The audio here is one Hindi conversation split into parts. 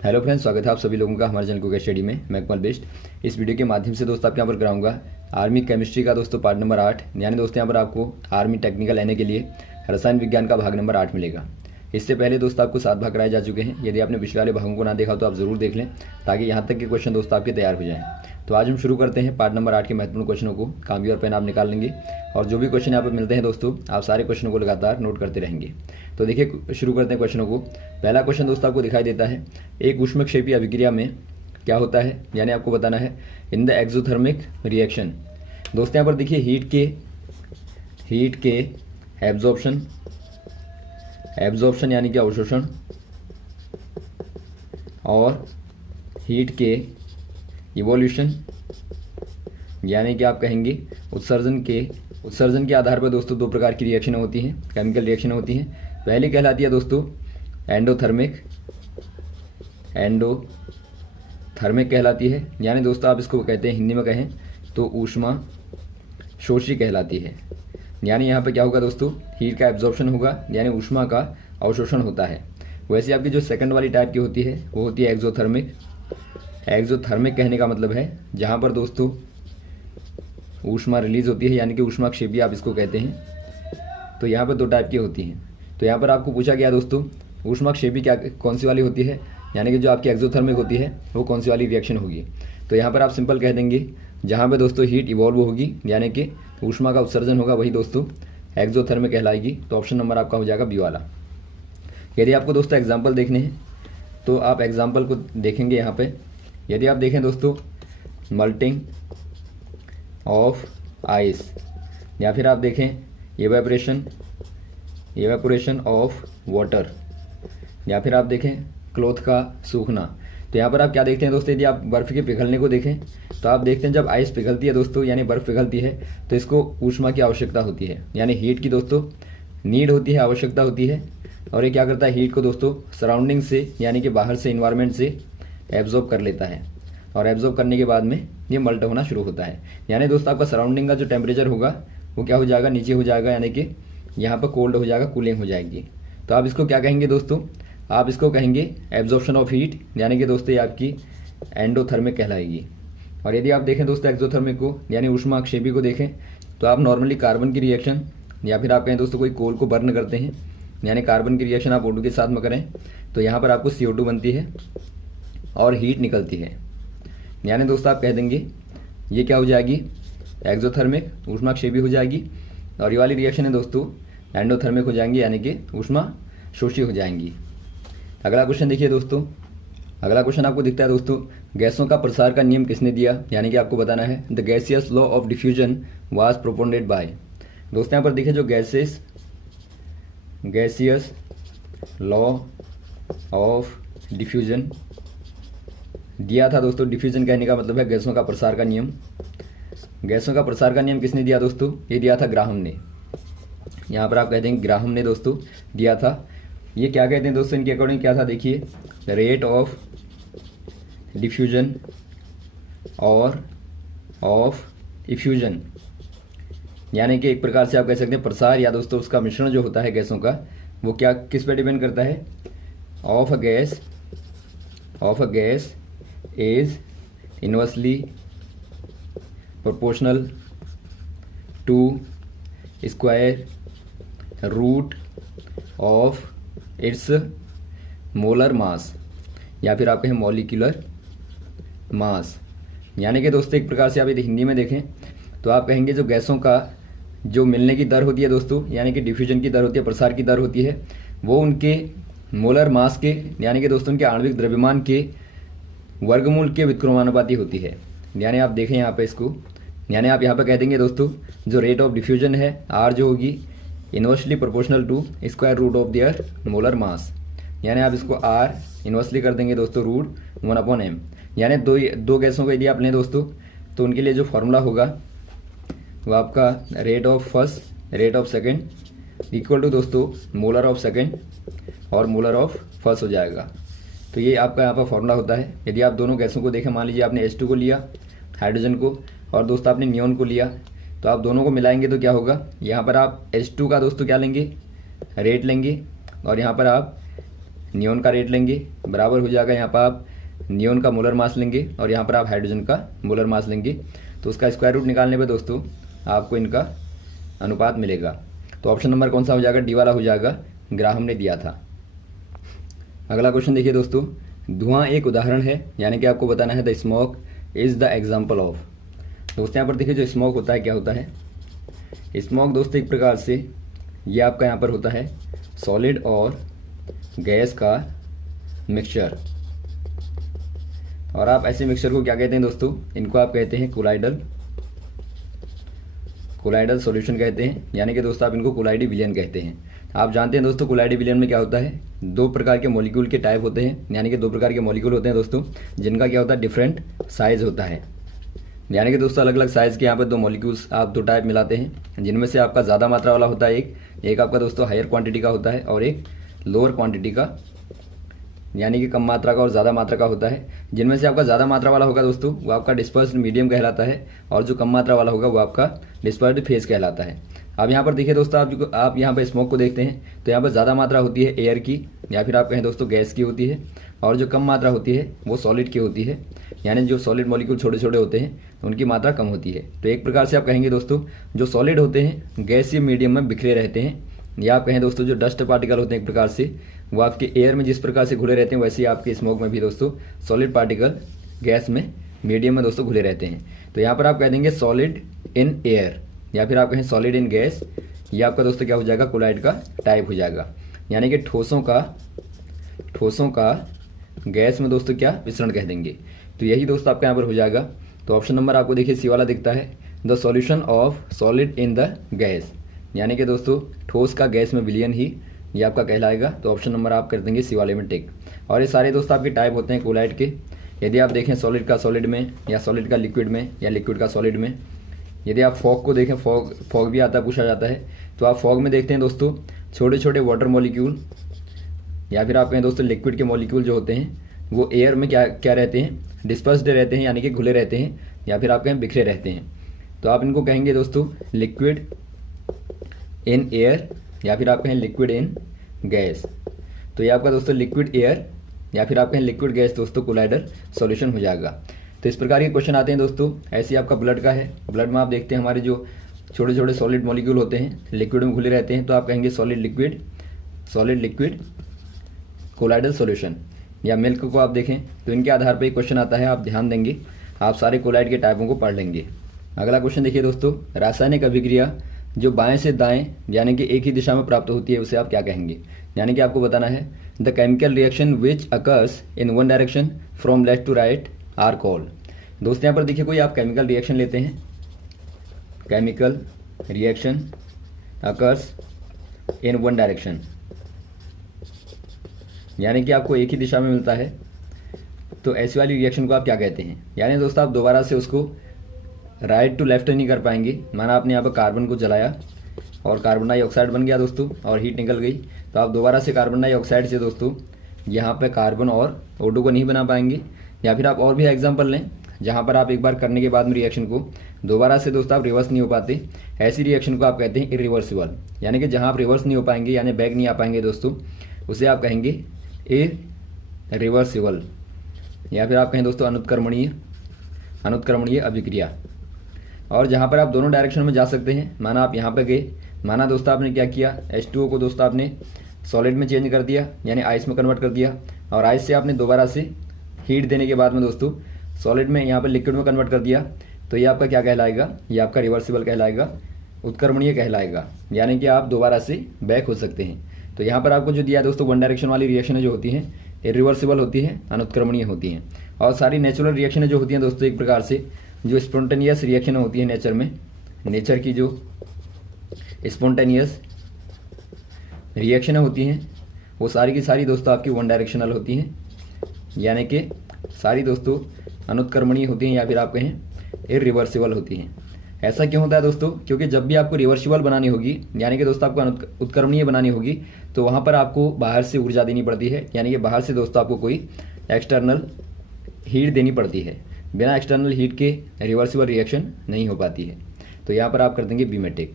हेलो फ्रेंड्स, स्वागत है आप सभी लोगों का हमारे चैनल कुक स्टडी में। मैं कमल बेस्ट। इस वीडियो के माध्यम से दोस्तों आपके यहाँ पर कराऊंगा आर्मी केमिस्ट्री का दोस्तों पार्ट नंबर 8। यानी दोस्तों यहाँ पर आपको आर्मी टेक्निकल लेने के लिए रसायन विज्ञान का भाग नंबर 8 मिलेगा। इससे पहले दोस्तों आपको 7 भाग कराए जा चुके हैं। यदि आपने पिछले वाले भागों को ना देखा तो आप जरूर देख लें, ताकि यहाँ तक के क्वेश्चन दोस्तों आपके तैयार हो जाएं। तो आज हम शुरू करते हैं पार्ट नंबर 8 के महत्वपूर्ण क्वेश्चनों को। कॉपी और पेन आप निकाल लेंगे और जो भी क्वेश्चन यहाँ पर मिलते हैं दोस्तों, आप सारे क्वेश्चनों को लगातार नोट करते रहेंगे। तो देखिए, शुरू करते हैं क्वेश्चनों को। पहला क्वेश्चन दोस्तों आपको दिखाई देता है, एक ऊष्मक्षेपी अभिक्रिया में क्या होता है, यानी आपको बताना है इन द एक्सोथर्मिक रिएक्शन। दोस्तों यहाँ पर देखिए हीट के एब्जॉर्प्शन यानी कि अवशोषण, और हीट के इवोल्यूशन यानी कि आप कहेंगे उत्सर्जन के आधार पर दोस्तों दो प्रकार की रिएक्शन होती हैं, केमिकल रिएक्शन होती हैं। पहली कहलाती है दोस्तों एंडोथर्मिक कहलाती है, यानी दोस्तों आप इसको कहते हैं, हिंदी में कहें तो ऊष्मा शोषी कहलाती है। यानी यहाँ पे क्या होगा दोस्तों, हीट का एब्जॉर्प्शन होगा, यानी ऊष्मा का अवशोषण होता है। वैसे आपकी जो सेकंड वाली टाइप की होती है वो होती है एक्सोथर्मिक कहने का मतलब है जहाँ पर दोस्तों ऊष्मा रिलीज होती है, यानी कि ऊष्माक्षेपी आप इसको कहते हैं। तो यहाँ पर दो टाइप की होती हैं। तो यहाँ पर आपको पूछा गया दोस्तों ऊष्माक्षेपी क्या कौन सी वाली होती है, यानी कि जो आपकी एक्सोथर्मिक होती है वो कौन सी वाली रिएक्शन होगी। तो यहाँ पर आप सिंपल कह देंगे जहाँ पे दोस्तों हीट इवॉल्व होगी, यानी कि ऊष्मा का उत्सर्जन होगा, वही दोस्तों एक्सोथर्मिक कहलाएगी। तो ऑप्शन नंबर आपका हो जाएगा बी वाला। यदि आपको दोस्तों एग्जाम्पल देखने हैं तो आप एग्जाम्पल को देखेंगे। यहाँ पे यदि आप देखें दोस्तों मल्टिंग ऑफ आइस, या फिर आप देखें एवेपोरेशन ऑफ वाटर, या फिर आप देखें क्लॉथ का सूखना। तो यहाँ पर आप क्या देखते हैं दोस्तों, यदि आप बर्फ़ के पिघलने को देखें तो आप देखते हैं जब आइस पिघलती है दोस्तों, यानी बर्फ़ पिघलती है, तो इसको ऊष्मा की आवश्यकता होती है, यानी हीट की दोस्तों नीड होती है, आवश्यकता होती है। और ये क्या करता है, हीट को दोस्तों सराउंडिंग से यानी कि बाहर से इन्वायरमेंट से एब्जॉर्ब कर लेता है, और एब्जॉर्ब करने के बाद में ये मल्ट होना शुरू होता है। यानी दोस्तों आपका सराउंडिंग का जो टेम्परेचर होगा वो क्या हो जाएगा, नीचे हो जाएगा, यानी कि यहाँ पर कोल्ड हो जाएगा, कूलिंग हो जाएगी। तो आप इसको क्या कहेंगे दोस्तों, आप इसको कहेंगे एब्जॉर्प्शन ऑफ हीट, यानी कि दोस्तों ये आपकी एंडोथर्मिक कहलाएगी। और यदि आप देखें दोस्तों एक्सोथर्मिक को यानी ऊष्माक्षेपी को देखें तो आप नॉर्मली कार्बन की रिएक्शन, या फिर आप कहें दोस्तों कोई कोल को बर्न करते हैं, यानी कार्बन की रिएक्शन आप O2 के साथ में करें तो यहाँ पर आपको CO2 बनती है और हीट निकलती है। यानी दोस्तों आप कह देंगे ये क्या हो जाएगी, एक्सोथर्मिक ऊष्माक्षेपी हो जाएगी, और ये वाली रिएक्शन है दोस्तों एंडोथर्मिक हो जाएंगी, यानी कि ऊष्मा शोषी हो जाएंगी। अगला क्वेश्चन देखिए दोस्तों, अगला क्वेश्चन आपको दिखता है दोस्तों, गैसों का प्रसार का नियम किसने दिया, यानी कि आपको बताना है the gaseous law of diffusion was propounded by. दोस्तों यहाँ पर देखिए जो गैसियस लॉ ऑफ डिफ्यूजन दिया था दोस्तों, डिफ्यूजन कहने का मतलब है गैसों का प्रसार का नियम। गैसों का प्रसार का नियम किसने दिया दोस्तों, ये दिया था ग्राहम ने। यहाँ पर आप कहते हैं ग्राहम ने दोस्तों दिया था। ये क्या कहते हैं दोस्तों, इनके अकॉर्डिंग क्या था, देखिए रेट ऑफ डिफ्यूजन और ऑफ इफ्यूजन, यानी कि एक प्रकार से आप कह सकते हैं प्रसार या दोस्तों उसका मिश्रण जो होता है गैसों का, वो क्या किस पे डिपेंड करता है, of a gas is inversely proportional to square root of its molar mass, या फिर आप कहें मॉलिक्यूलर मास। यानी कि दोस्तों एक प्रकार से आप यदि हिंदी में देखें तो आप कहेंगे जो गैसों का जो मिलने की दर होती है दोस्तों, यानी कि डिफ्यूजन की दर होती है, प्रसार की दर होती है, वो उनके मोलर मास के, यानी कि दोस्तों उनके आणविक द्रव्यमान के वर्गमूल के व्युत्क्रमानुपाती होती है। यानी आप देखें यहाँ पे इसको, यानी आप यहाँ पे कह देंगे दोस्तों जो रेट ऑफ डिफ्यूजन है आर जो होगी inversely proportional to square root of their molar mass, यानी आप इसको आर इनवर्सली कर देंगे दोस्तों रूट 1/m। यानी दो गैसों को यदि आप लें दोस्तों तो उनके लिए जो फार्मूला होगा वो आपका rate of second equal to दोस्तों मोलर ऑफ सेकंड और मोलर ऑफ फर्स्ट हो जाएगा। तो ये आपका यहाँ पर फार्मूला होता है। यदि आप दोनों गैसों को देखें, मान लीजिए आपने H2 को लिया, हाइड्रोजन को, और दोस्तों आपने नियोन को लिया, तो आप दोनों को मिलाएंगे तो क्या होगा, यहाँ पर आप H2 का दोस्तों क्या लेंगे, रेट लेंगे, और यहाँ पर आप नियोन का रेट लेंगे, बराबर हो जाएगा यहाँ पर आप नियोन का मोलर मास लेंगे और यहाँ पर आप हाइड्रोजन का मोलर मास लेंगे। तो उसका स्क्वायर रूट निकालने पर दोस्तों आपको इनका अनुपात मिलेगा। तो ऑप्शन नंबर कौन सा हो जाएगा, डी वाला हो जाएगा, ग्राहम ने दिया था। अगला क्वेश्चन देखिए दोस्तों, धुआं एक उदाहरण है, यानी कि आपको बताना है the smoke is the example of. दोस्तों यहाँ पर देखिए जो स्मोक होता है क्या होता है, स्मोक दोस्तों एक प्रकार से ये आपका यहाँ पर होता है सॉलिड और गैस का मिक्सचर। और आप ऐसे मिक्सचर को क्या कहते हैं दोस्तों, इनको आप कहते हैं कोलाइडल सॉल्यूशन कहते हैं, यानी कि दोस्तों आप इनको कोलाइडी विलयन कहते हैं। आप जानते हैं दोस्तों कोलाइडी विलयन में क्या होता है, दो प्रकार के मॉलिक्यूल के टाइप होते हैं, यानी कि दो प्रकार के मॉलिक्यूल होते हैं दोस्तों, जिनका क्या होता है डिफरेंट साइज होता है। यानी कि दोस्तों अलग अलग साइज के यहाँ पर दो मॉलिक्यूल्स आप दो टाइप मिलाते हैं, जिनमें से आपका ज़्यादा मात्रा वाला होता है एक आपका दोस्तों हायर क्वांटिटी का होता है और एक लोअर क्वांटिटी का, यानी कि कम मात्रा का और ज़्यादा मात्रा का होता है। जिनमें से आपका ज़्यादा मात्रा वाला होगा दोस्तों वो आपका डिस्पर्स्ड मीडियम कहलाता है और जो कम मात्रा वाला होगा वो आपका डिस्पर्स्ड फेज कहलाता है। अब यहाँ पर देखिए दोस्तों आप यहाँ पर स्मोक को देखते हैं तो यहाँ पर ज़्यादा मात्रा होती है एयर की या फिर आप कहें दोस्तों गैस की होती है, और जो कम मात्रा होती है वो सॉलिड की होती है, यानी जो सॉलिड मॉलिक्यूल छोटे छोटे होते हैं उनकी मात्रा कम होती है। तो एक प्रकार से आप कहेंगे दोस्तों जो सॉलिड होते हैं गैसीय मीडियम में बिखरे रहते हैं, या आप कहें दोस्तों जो डस्ट पार्टिकल होते हैं एक प्रकार से वो आपके एयर में जिस प्रकार से घुले रहते हैं वैसे ही आपके स्मोक में भी दोस्तों सॉलिड पार्टिकल गैस में मीडियम में दोस्तों घुले रहते हैं। तो यहाँ पर आप कह देंगे सॉलिड इन एयर या फिर आप कहें सॉलिड इन गैस, ये आपका दोस्तों क्या हो जाएगा कोलाइड का टाइप हो जाएगा, यानी कि ठोसों का गैस में दोस्तों क्या मिश्रण कह देंगे। तो यही दोस्तों आपका यहाँ पर हो जाएगा। तो ऑप्शन नंबर आपको देखिए सी वाला दिखता है, the solution of solid in the gas, यानी कि दोस्तों ठोस का गैस में विलयन ही ये आपका कहलाएगा। तो ऑप्शन नंबर आप कर देंगे सी वाले में टिक। और ये सारे दोस्तों आपके टाइप होते हैं कोलाइड के। यदि आप देखें सॉलिड का सॉलिड में या सॉलिड का लिक्विड में या लिक्विड का सॉलिड में, यदि आप फॉग को देखें फॉग भी आता पूछा जाता है, तो आप फॉग में देखते हैं दोस्तों छोटे छोटे वाटर मॉलिक्यूल या फिर आप कहें दोस्तों लिक्विड के मॉलिक्यूल जो होते हैं वो एयर में क्या रहते हैं डिस्पर्स्ड रहते हैं, यानी कि घुले रहते हैं या फिर आप कहें बिखरे रहते हैं। तो आप इनको कहेंगे दोस्तों लिक्विड इन एयर या फिर आप कहें लिक्विड इन गैस। तो ये आपका दोस्तों लिक्विड एयर या फिर आप कहें लिक्विड गैस दोस्तों कोलाइडल सॉल्यूशन हो जाएगा। तो इस प्रकार के क्वेश्चन आते हैं दोस्तों। ऐसे आपका ब्लड का है, ब्लड में आप देखते हैं हमारे जो छोटे छोटे सॉलिड मॉलिक्यूल होते हैं लिक्विड में घुले रहते हैं, तो आप कहेंगे सॉलिड लिक्विड कोलाइडल सॉल्यूशन। या मिल्क को आप देखें तो इनके आधार पर एक क्वेश्चन आता है, आप ध्यान देंगे, आप सारे कोलाइड के टाइपों को पढ़ लेंगे। अगला क्वेश्चन देखिए दोस्तों, रासायनिक अभिक्रिया जो बाएं से दाएं यानी कि एक ही दिशा में प्राप्त होती है उसे आप क्या कहेंगे, यानी कि आपको बताना है the chemical reaction which occurs in one direction from left to right are called. दोस्तों यहाँ पर देखिए कोई आप केमिकल रिएक्शन लेते हैं, chemical reaction occurs in one direction, यानी कि आपको एक ही दिशा में मिलता है, तो ऐसी वाली रिएक्शन को आप क्या कहते हैं। यानी दोस्तों आप दोबारा से उसको राइट टू लेफ्ट नहीं कर पाएंगे। माना आपने यहाँ पर कार्बन को जलाया और कार्बन डाइऑक्साइड बन गया दोस्तों और हीट निकल गई, तो आप दोबारा से कार्बन डाइऑक्साइड से दोस्तों यहाँ पे कार्बन और O2 को नहीं बना पाएंगे। या फिर आप और भी एग्जांपल लें जहाँ पर आप एक बार करने के बाद में रिएक्शन को दोबारा से दोस्तों आप रिवर्स नहीं हो पाते, ऐसी रिएक्शन को आप कहते हैं इरिवर्सिबल, यानी कि जहाँ आप रिवर्स नहीं हो पाएंगे यानी बैक नहीं आ पाएंगे दोस्तों, उसे आप कहेंगे इरिवर्सिबल। या फिर आप कहें दोस्तों अनुत्क्रमणीय अभिक्रिया। और जहाँ पर आप दोनों डायरेक्शन में जा सकते हैं, माना आप यहाँ पे गए, माना दोस्तों आपने क्या किया H2O को दोस्तों आपने सॉलिड में चेंज कर दिया यानी आइस में कन्वर्ट कर दिया, और आइस से आपने दोबारा से हीट देने के बाद में दोस्तों सॉलिड में यहाँ पर लिक्विड में कन्वर्ट कर दिया, तो ये आपका क्या कहलाएगा, ये आपका रिवर्सिबल कहलाएगा, उत्क्रमणीय कहलाएगा, यानी कि आप दोबारा से बैक हो सकते हैं। तो यहाँ पर आपको जो दिया दोस्तों वन डायरेक्शन वाली रिएक्शनें जो होती हैं इरिवर्सिबल होती हैं, अनुत्क्रमणीय होती हैं। और सारी नेचुरल रिएक्शनें जो होती हैं दोस्तों एक प्रकार से जो स्पॉन्टेनियस रिएक्शन होती है नेचर में, नेचर की जो स्पॉन्टेनियस रिएक्शन होती हैं वो सारी की सारी दोस्तों आपकी वन डायरेक्शनल होती हैं, यानी कि सारी दोस्तों अनुत्क्रमणीय होती हैं या फिर आप कहें इरिवर्सिबल होती हैं। ऐसा क्यों होता है दोस्तों, क्योंकि जब भी आपको रिवर्सिबल बनानी होगी यानी कि दोस्तों आपको उत्क्रमणीय बनानी होगी तो वहाँ पर आपको बाहर से ऊर्जा देनी पड़ती है, यानी कि बाहर से दोस्तों आपको कोई एक्सटर्नल हीट देनी पड़ती है। बिना एक्सटर्नल हीट के रिवर्सिबल रिएक्शन नहीं हो पाती है। तो यहाँ पर आप कर देंगे बी में टिक।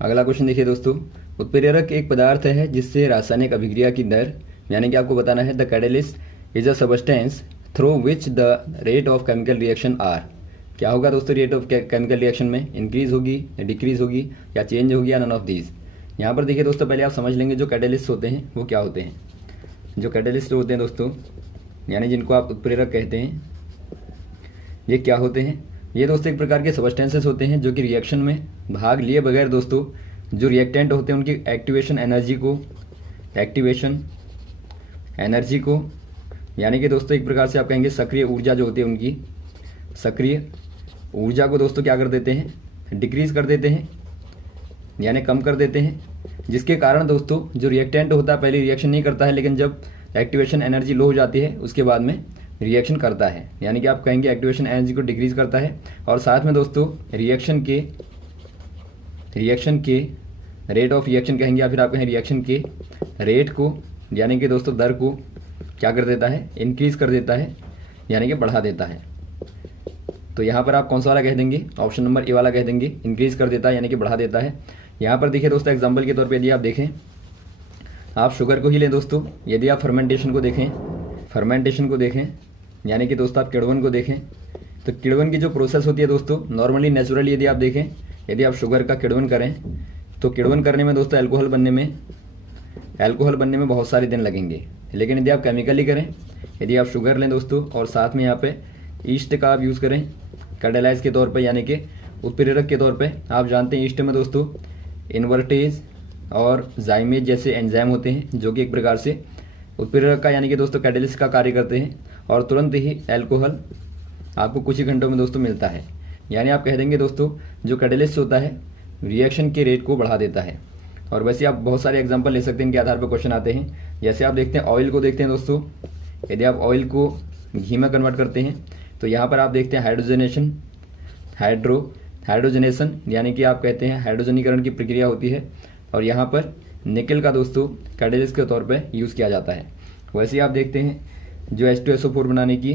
अगला क्वेश्चन देखिए दोस्तों, उत्प्रेरक एक पदार्थ है जिससे रासायनिक अभिक्रिया की दर, यानी कि आपको बताना है the catalyst is a substance through which the rate of chemical reaction are. क्या होगा दोस्तों रेट ऑफ केमिकल रिएक्शन में? इंक्रीज होगी, डिक्रीज होगी, या चेंज होगी, या नन ऑफ दीज। यहाँ पर देखिए दोस्तों, पहले आप समझ लेंगे जो कैटलिस्ट होते हैं वो क्या होते हैं। जो कैटलिस्ट होते हैं दोस्तों, यानी जिनको आप उत्प्रेरक कहते हैं, ये क्या होते हैं? ये दोस्तों एक प्रकार के सब्सटेंसेस होते हैं जो कि रिएक्शन में भाग लिए बगैर दोस्तों जो रिएक्टेंट होते हैं उनकी एक्टिवेशन एनर्जी को यानी कि दोस्तों एक प्रकार से आप कहेंगे सक्रिय ऊर्जा जो होती है उनकी सक्रिय ऊर्जा को दोस्तों क्या कर देते हैं? डिक्रीज कर देते हैं, यानी कम कर देते हैं, जिसके कारण दोस्तों जो रिएक्टेंट होता है पहले रिएक्शन नहीं करता है, लेकिन जब एक्टिवेशन एनर्जी लो हो जाती है उसके बाद में रिएक्शन करता है। यानी कि आप कहेंगे एक्टिवेशन एनर्जी को डिक्रीज करता है, और साथ में दोस्तों रिएक्शन के रेट ऑफ रिएक्शन कहेंगे, या फिर आप कहें रिएक्शन के रेट को, यानी कि दोस्तों दर को क्या कर देता है? इंक्रीज कर देता है, यानी कि बढ़ा देता है। तो यहाँ पर आप कौन सा वाला कह देंगे? ऑप्शन नंबर ए वाला कह देंगे, इंक्रीज कर देता है यानी कि बढ़ा देता है। यहाँ पर देखिए दोस्तों एग्जाम्पल के तौर पे यदि आप देखें, आप शुगर को ही लें दोस्तों, यदि आप फर्मेंटेशन को देखें यानी कि दोस्तों आप किण्वन को देखें, तो किण्वन की जो प्रोसेस होती है दोस्तों नॉर्मली नेचुरली यदि आप देखें, यदि आप शुगर का किण्वन करें तो किण्वन करने में दोस्तों एल्कोहल बनने में बहुत सारे दिन लगेंगे। लेकिन यदि आप केमिकली करें, यदि आप शुगर लें दोस्तों और साथ में यहाँ पे ईस्ट का आप यूज़ करें कैटालाइज के तौर पे, यानी कि उत्प्रेरक के तौर पे, आप जानते हैं ईस्ट में दोस्तों इन्वर्टेज और जाइमेज जैसे एंजाइम होते हैं जो कि एक प्रकार से उत्प्रेरक का यानी कि दोस्तों कैटालिस्ट का कार्य करते हैं, और तुरंत ही एल्कोहल आपको कुछ ही घंटों में दोस्तों मिलता है। यानी आप कह देंगे दोस्तों जो कैटालिस्ट होता है रिएक्शन के रेट को बढ़ा देता है। और वैसे आप बहुत सारे एग्जांपल ले सकते हैं, इनके आधार पर क्वेश्चन आते हैं। जैसे आप देखते हैं ऑयल को देखते हैं दोस्तों, यदि आप ऑयल को घी में कन्वर्ट करते हैं तो यहाँ पर आप देखते हैं हाइड्रोजनेशन यानी कि आप कहते हैं हाइड्रोजनीकरण की प्रक्रिया होती है, और यहाँ पर निकल का दोस्तों कैटालिस्ट के तौर पर यूज़ किया जाता है। वैसे आप देखते हैं जो H2SO4 बनाने की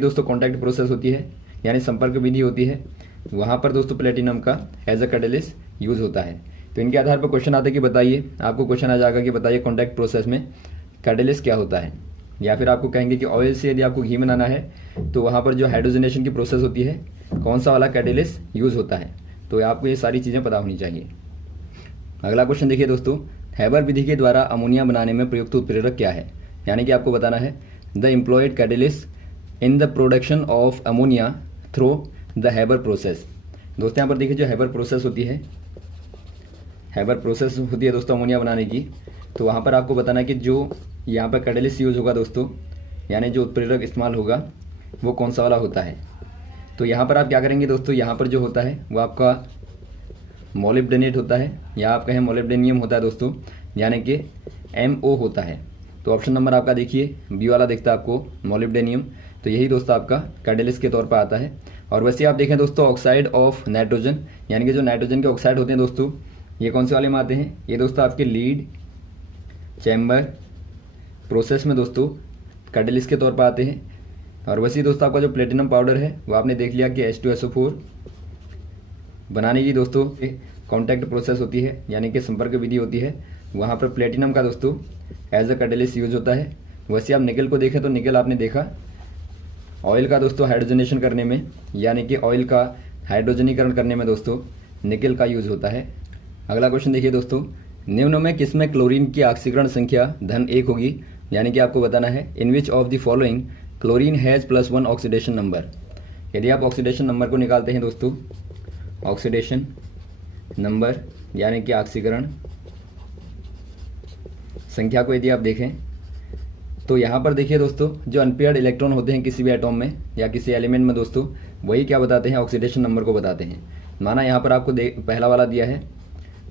दोस्तों कॉन्टैक्ट प्रोसेस होती है, यानी संपर्क विधि होती है, वहाँ पर दोस्तों प्लेटिनम का एज अ कैटालिस्ट यूज़ होता है। तो इनके आधार पर क्वेश्चन आता है कि बताइए, आपको क्वेश्चन आ जाएगा कि बताइए कॉन्टैक्ट प्रोसेस में कैटालिस्ट क्या होता है। या फिर आपको कहेंगे कि ऑयल से यदि आपको घी बनाना है तो वहाँ पर जो हाइड्रोजनेशन की प्रोसेस होती है कौन सा वाला कैटालिस्ट यूज़ होता है। तो आपको ये सारी चीज़ें पता होनी चाहिए। अगला क्वेश्चन देखिए दोस्तों, हैबर विधि के द्वारा अमोनिया बनाने में प्रयुक्त उत्प्रेरक क्या है? यानी कि आपको बताना है the employed catalyst in the production of ammonia through the Haber process. दोस्तों यहाँ पर देखिए जो हैबर प्रोसेस होती है दोस्तों अमोनिया बनाने की, तो वहाँ पर आपको बताना है कि जो यहाँ पर कैटालिस्ट यूज़ होगा दोस्तों, यानी जो उत्प्रेरक इस्तेमाल होगा वो कौन सा वाला होता है। तो यहाँ पर आप क्या करेंगे दोस्तों, यहाँ पर जो होता है वो आपका मोलिब्डेनेट होता है, या आप कहें मोलिब्डेनियम होता है दोस्तों, यानी कि MO होता है। तो ऑप्शन नंबर आपका देखिए बी वाला दिखता है आपको मोलिब्डेनियम, तो यही दोस्तों आपका कैटालिस्ट के तौर पर आता है। और वैसे आप देखें दोस्तों ऑक्साइड ऑफ नाइट्रोजन, यानी कि जो नाइट्रोजन के ऑक्साइड होते हैं दोस्तों, ये कौन से वाले में आते हैं? ये दोस्तों आपके लीड चैम्बर प्रोसेस में दोस्तों कैटालिस्ट के तौर पर आते हैं। और वैसे दोस्तों आपका जो प्लेटिनम पाउडर है वो आपने देख लिया कि H2SO4 बनाने की दोस्तों कॉन्टैक्ट प्रोसेस होती है, यानी कि संपर्क विधि होती है, वहाँ पर प्लेटिनम का दोस्तों एज अ कैटालिस्ट यूज होता है। वैसे आप निकल को देखें तो निकल आपने देखा ऑयल का दोस्तों हाइड्रोजनेशन करने में, यानी कि ऑयल का हाइड्रोजनीकरण करने में दोस्तों निकल का यूज होता है। अगला क्वेश्चन देखिए दोस्तों, निम्न में किसमें क्लोरीन की ऑक्सीकरण संख्या (1) होगी? यानी कि आपको बताना है in which of the following chlorine has +1 oxidation number. यदि आप ऑक्सीडेशन नंबर को निकालते हैं दोस्तों, ऑक्सीडेशन नंबर यानी कि ऑक्सीकरण संख्या को यदि आप देखें तो यहाँ पर देखिए दोस्तों जो अनपेयर्ड इलेक्ट्रॉन होते हैं किसी भी एटॉम में या किसी एलिमेंट में दोस्तों, वही क्या बताते हैं? ऑक्सीडेशन नंबर को बताते हैं। माना यहाँ पर आपको पहला वाला दिया है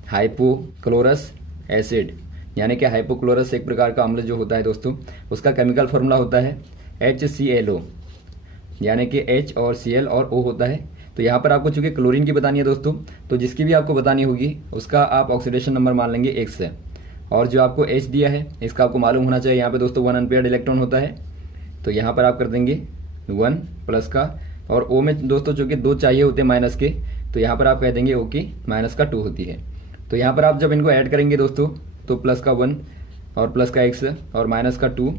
हाइपोक्लोरस एसिड, यानी कि हाइपोक्लोरस एक प्रकार का अम्ल जो होता है दोस्तों, उसका केमिकल फार्मूला होता है HClO, यानी कि H और Cl और O होता है। तो यहाँ पर आपको चूंकि क्लोरीन की बतानी है दोस्तों, तो जिसकी भी आपको बतानी होगी उसका आप ऑक्सीडेशन नंबर मान लेंगे 1 से, और जो आपको H दिया है इसका आपको मालूम होना चाहिए यहाँ पे दोस्तों 1 अनपेयर्ड इलेक्ट्रॉन होता है, तो यहाँ पर आप कर देंगे 1 प्लस का, और O में दोस्तों चूंकि 2 चाहिए होते हैं माइनस के, तो यहाँ पर आप कह देंगे O की -2 होती है। तो यहाँ पर आप जब इनको ऐड करेंगे दोस्तों तो प्लस का 1 और प्लस का x और माइनस का 2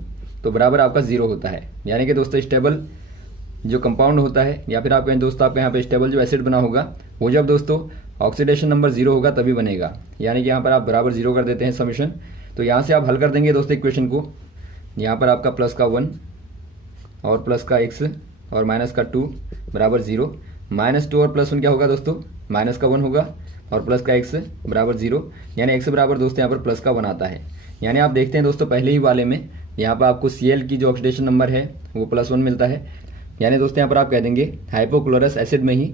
तो बराबर आपका 0 होता है। यानी कि दोस्तों स्टेबल जो कंपाउंड होता है या फिर आप कहें दोस्तों आपके यहाँ पे स्टेबल जो एसिड बना होगा वो जब दोस्तों ऑक्सीडेशन नंबर 0 होगा तभी बनेगा। यानी कि यहाँ पर आप बराबर 0 कर देते हैं समीशन। तो यहाँ से आप हल कर देंगे दोस्तों इक्वेशन को। यहाँ पर आपका प्लस का 1 और प्लस का x और माइनस का 2 बराबर 0। -2 और +1 क्या होगा दोस्तों, माइनस का 1 होगा और प्लस का x बराबर 0। यानी x बराबर दोस्तों यहाँ पर प्लस का 1 आता है। यानी आप देखते हैं दोस्तों पहले ही वाले में यहाँ पर आपको Cl की जो ऑक्सीडेशन नंबर है वो +1 मिलता है। यानी दोस्तों यहाँ पर आप कह देंगे हाइपोक्लोरस एसिड में ही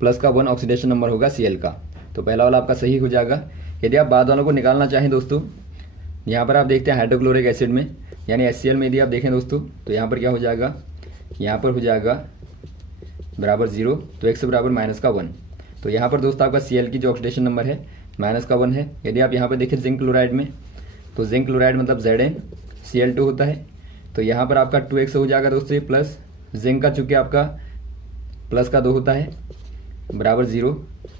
प्लस का 1 ऑक्सीडेशन नंबर होगा Cl का। तो पहला वाला आपका सही हो जाएगा। यदि आप बाद वालों को निकालना चाहें दोस्तों, यहाँ पर आप देखते हैं हाइड्रोक्लोरिक एसिड में यानी HCl में यदि आप देखें दोस्तों तो यहाँ पर क्या हो जाएगा, यहाँ पर हो जाएगा बराबर 0। तो x बराबर माइनस का 1। तो यहाँ पर दोस्तों आपका Cl की जो ऑक्सीडेशन नंबर है माइनस का 1 है। यदि आप यहाँ पर देखें जिंक क्लोराइड में तो जिंक क्लोराइड मतलब ZnCl2 होता है। तो यहाँ पर आपका 2x हो जाएगा दोस्तों प्लस जिंक का चूँकि आपका प्लस का 2 होता है बराबर 0।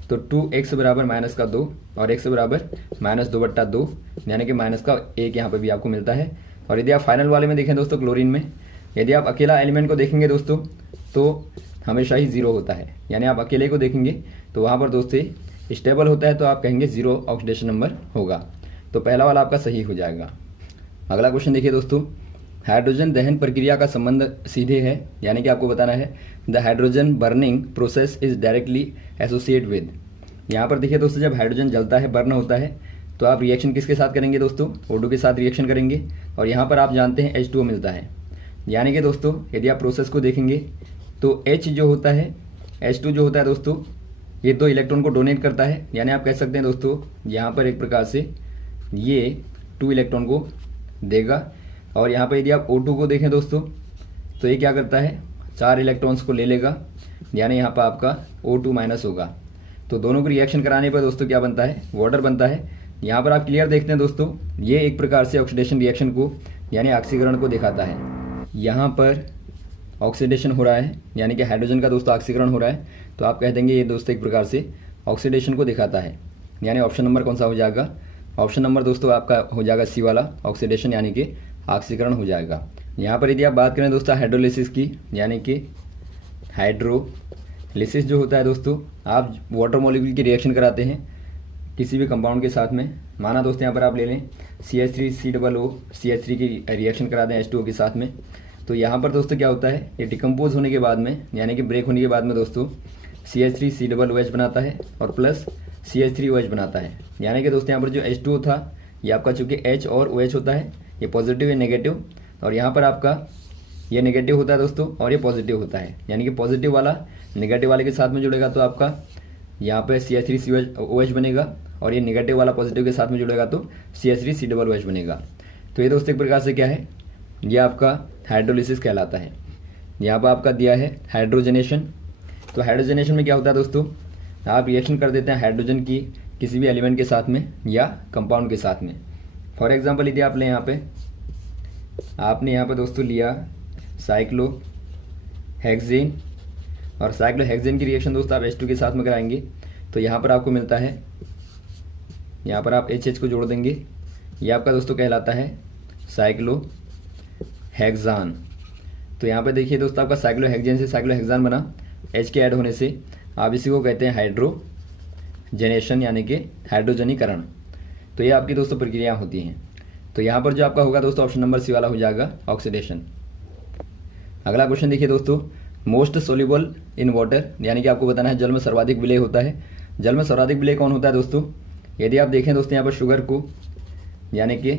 तो 2x बराबर माइनस का 2 और x बराबर -2/2 यानी कि माइनस का 1 यहाँ पर भी आपको मिलता है। और यदि आप फाइनल वाले में देखें दोस्तों क्लोरीन में, यदि आप अकेला एलिमेंट को देखेंगे दोस्तों तो हमेशा ही 0 होता है। यानी आप अकेले को देखेंगे तो वहाँ पर दोस्तों स्टेबल होता है तो आप कहेंगे 0 ऑक्सीडेशन नंबर होगा। तो पहला वाला आपका सही हो जाएगा। अगला क्वेश्चन देखिए दोस्तों, हाइड्रोजन दहन प्रक्रिया का संबंध सीधे है। यानी कि आपको बताना है the hydrogen burning process is directly associate with. यहाँ पर देखिए दोस्तों जब हाइड्रोजन जलता है, बर्न होता है, तो आप रिएक्शन किसके साथ करेंगे दोस्तों, O2 के साथ रिएक्शन करेंगे और यहाँ पर आप जानते हैं H2O मिलता है। यानी कि दोस्तों यदि आप प्रोसेस को देखेंगे तो H जो होता है, H2 जो होता है दोस्तों, ये 2 इलेक्ट्रॉन को डोनेट करता है। यानी आप कह सकते हैं दोस्तों यहाँ पर एक प्रकार से ये 2 इलेक्ट्रॉन को देगा। और यहाँ पर यदि आप O2 को देखें दोस्तों तो ये क्या करता है, 4 इलेक्ट्रॉन्स को ले लेगा। यानी यहाँ पर आपका O2 माइनस होगा। तो दोनों को रिएक्शन कराने पर दोस्तों क्या बनता है, वाटर बनता है। यहाँ पर आप क्लियर देखते हैं दोस्तों, ये एक प्रकार से ऑक्सीडेशन रिएक्शन को यानी ऑक्सीकरण को दिखाता है। यहाँ पर ऑक्सीडेशन हो रहा है यानी कि हाइड्रोजन का दोस्तों ऑक्सीकरण हो रहा है। तो आप कह देंगे ये दोस्तों एक प्रकार से ऑक्सीडेशन को दिखाता है। यानी ऑप्शन नंबर कौन सा हो जाएगा, ऑप्शन नंबर दोस्तों आपका हो जाएगा सी वाला, ऑक्सीडेशन यानी कि ऑक्सीकरण हो जाएगा। यहाँ पर यदि आप बात करें दोस्तों हाइड्रोलिसिस की, यानी कि हाइड्रोलिसिस जो होता है दोस्तों, आप वाटर मॉलिक्यूल की रिएक्शन कराते हैं किसी भी कंपाउंड के साथ में। माना दोस्तों यहाँ पर आप ले लें CH3COO CH3 की रिएक्शन करा दें H2O के साथ में। तो यहाँ पर दोस्तों क्या होता है, ये डिकम्पोज होने के बाद में यानी कि ब्रेक होने के बाद में दोस्तों CH3COOH बनाता है और प्लस CH3OH बनाता है। यानी कि दोस्तों यहाँ पर जो H2O था ये आपका चूँकि H और OH होता है, ये पॉजिटिव है नेगेटिव, और यहाँ पर आपका ये नेगेटिव होता है दोस्तों और ये पॉजिटिव होता है। यानी कि पॉजिटिव वाला नेगेटिव वाले के साथ में जुड़ेगा तो आपका यहाँ पे CH3OH बनेगा और ये नेगेटिव वाला पॉजिटिव के साथ में जुड़ेगा तो CH3COOH बनेगा। तो ये दोस्तों एक प्रकार से क्या है, ये आपका हाइड्रोलिसिस कहलाता है। यहाँ पर आपका दिया है हाइड्रोजनेशन। तो हाइड्रोजनेशन में क्या होता है दोस्तों, आप रिएक्शन कर देते हैं हाइड्रोजन की किसी भी एलिमेंट के साथ में या कंपाउंड के साथ में। फॉर एग्जाम्पल यदि आप लें यहाँ पे, आपने यहाँ पे दोस्तों लिया साइक्लोहेक्सेन और साइक्लोहेक्सेन की रिएक्शन दोस्तों आप H2 के साथ में कराएंगे तो यहाँ पर आपको मिलता है, यहाँ पर आप HH को जोड़ देंगे, ये आपका दोस्तों कहलाता है साइक्लोहेक्सान। तो यहाँ पे देखिए दोस्तों आपका साइक्लोहेक्सेन से साइक्लोहेक्सान बना H के ऐड होने से, आप इसी को कहते हैं हाइड्रोजनेशन यानी कि हाइड्रोजनीकरण। तो ये आपकी दोस्तों प्रक्रिया होती हैं। तो यहाँ पर जो आपका होगा दोस्तों ऑप्शन नंबर सी वाला हो जाएगा ऑक्सीडेशन। अगला क्वेश्चन देखिए दोस्तों, मोस्ट सोल्यूबल इन वाटर, यानी कि आपको बताना है जल में सर्वाधिक विलेय होता है। जल में सर्वाधिक विलेय कौन होता है दोस्तों, यदि आप देखें दोस्तों यहाँ पर शुगर को, यानी कि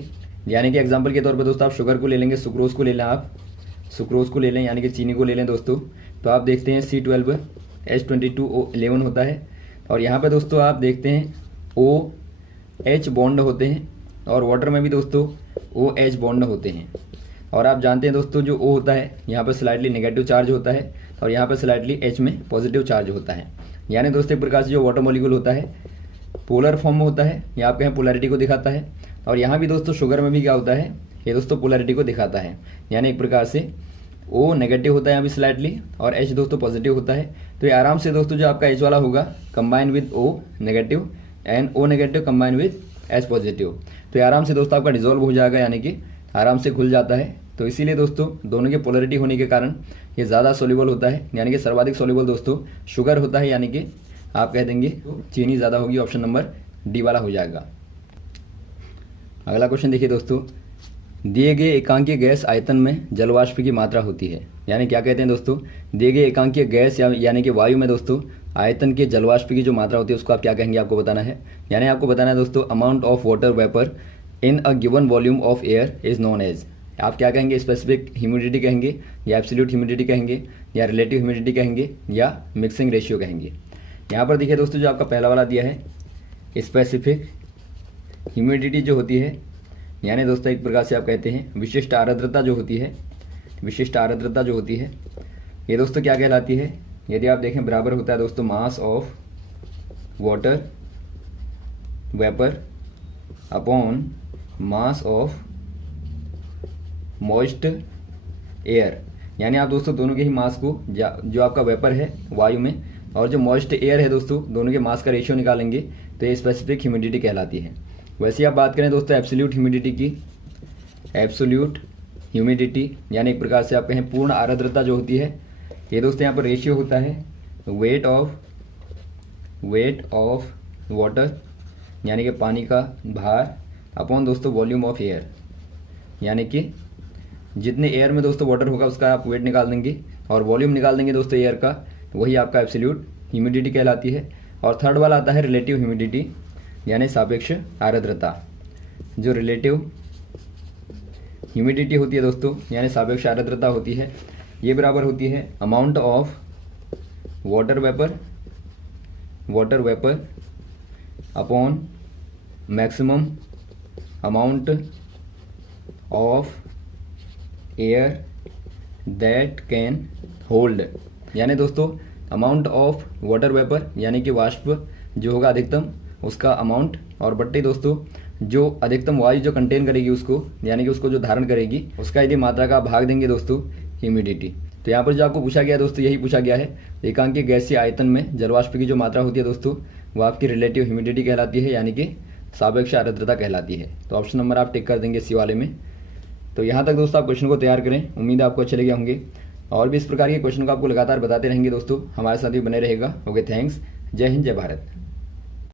एग्जांपल के तौर पर दोस्तों आप शुगर को ले लेंगे, सुक्रोज को ले लें, आप सुक्रोज को ले लें यानी कि चीनी को ले लें दोस्तों, तो आप देखते हैं C12H22O11 होता है। और यहाँ पर दोस्तों आप देखते हैं OH बॉन्ड होते हैं और वाटर में भी दोस्तों OH बॉन्ड होते हैं। और आप जानते हैं दोस्तों जो O होता है यहाँ पर स्लाइटली नेगेटिव चार्ज होता है और यहाँ पर स्लाइटली H में पॉजिटिव चार्ज होता है। यानी दोस्तों एक प्रकार से जो वाटर मॉलिक्यूल होता है पोलर फॉर्म में होता है, यहाँ आप कहें पोलैरिटी को दिखाता है। और यहाँ भी दोस्तों शुगर में भी क्या होता है, ये दोस्तों पोलैरिटी को दिखाता है। यानी एक प्रकार से O नेगेटिव होता है यहाँ भी स्लाइटली और H दोस्तों पॉजिटिव होता है। तो ये आराम से दोस्तों जो आपका H वाला होगा combine with O negative, and O negative combine with H positive. तो ये आराम से दोस्तों आपका डिजोल्व हो जाएगा, यानी कि आराम से घुल जाता है। तो इसीलिए दोस्तों दोनों की पोलरिटी होने के कारण ये ज़्यादा सोल्यूबल होता है, यानी कि सर्वाधिक सोल्यूबल दोस्तों शुगर होता है, यानी कि आप कह देंगे चीनी ज़्यादा होगी, ऑप्शन नंबर डी वाला हो जाएगा। अगला क्वेश्चन देखिए दोस्तों, दिए गए एकांकीय गैस आयतन में जलवाष्प की मात्रा होती है। यानी क्या कहते हैं दोस्तों, दिए गए एकांकीय गैस यानी कि वायु में दोस्तों आयतन के जलवाष्प की जो मात्रा होती है उसको आप क्या कहेंगे, आपको बताना है। यानी आपको बताना है दोस्तों amount of water vapour in a given volume of air is known as. आप क्या कहेंगे, स्पेसिफिक ह्यूमिडिटी कहेंगे या एब्सोल्यूट ह्यूमिडिटी कहेंगे या रिलेटिव ह्यूमिडिटी कहेंगे या मिक्सिंग रेशियो कहेंगे। यहाँ पर देखिए दोस्तों जो आपका पहला वाला दिया है स्पेसिफिक ह्यूमिडिटी जो होती है, यानी दोस्तों एक प्रकार से आप कहते हैं विशिष्ट आर्द्रता जो होती है, विशिष्ट आर्द्रता जो होती है ये दोस्तों क्या कहलाती है, यदि आप देखें बराबर होता है दोस्तों mass of water vapour upon mass of moist air. यानी आप दोस्तों दोनों के ही मास को जो आपका वेपर है वायु में और जो मॉइस्ट एयर है दोस्तों दोनों के मास का रेशियो निकालेंगे तो ये स्पेसिफिक ह्यूमिडिटी कहलाती है। वैसे आप बात करें दोस्तों एब्सोल्यूट ह्यूमिडिटी की, एब्सोल्यूट ह्यूमिडिटी यानी एक प्रकार से आप कहें पूर्ण आर्द्रता जो होती है, ये दोस्तों यहाँ पर रेशियो होता है वेट ऑफ वाटर यानी कि पानी का भार अपॉन दोस्तों वॉल्यूम ऑफ एयर, यानी कि जितने एयर में दोस्तों वाटर होगा उसका आप वेट निकाल देंगे और वॉल्यूम निकाल देंगे दोस्तों एयर का, वही आपका एब्सोल्यूट ह्यूमिडिटी कहलाती है। और थर्ड वाला आता है रिलेटिव ह्यूमिडिटी यानी सापेक्ष आर्द्रता। जो रिलेटिव ह्यूमिडिटी होती है दोस्तों यानी सापेक्ष आर्द्रता होती है, ये बराबर होती है amount of water vapour upon maximum amount of air that can hold. यानी दोस्तों अमाउंट ऑफ वाटर वेपर यानी कि वाष्प जो होगा अधिकतम उसका अमाउंट और बट्टे दोस्तों जो अधिकतम वायु जो कंटेन करेगी उसको यानी कि उसको जो धारण करेगी उसका यदि मात्रा का भाग देंगे दोस्तों ह्यूमिडिटी। तो यहाँ पर जो आपको पूछा गया दोस्तों यही पूछा गया है, एकांकीय गैसीय आयतन में जलवाष्प की जो मात्रा होती है दोस्तों वो आपकी रिलेटिव ह्यूमिडिटी कहलाती है, यानी कि सापेक्ष आर्द्रता कहलाती है। तो ऑप्शन नंबर आप टिक कर देंगे सी वाले में। तो यहाँ तक दोस्तों आप क्वेश्चन को तैयार करें, उम्मीद है आपको अच्छे लगे होंगे और भी इस प्रकार के क्वेश्चन को आपको लगातार बताते रहेंगे दोस्तों, हमारे साथ भी बने रहेगा। ओके, थैंक्स, जय हिंद, जय भारत।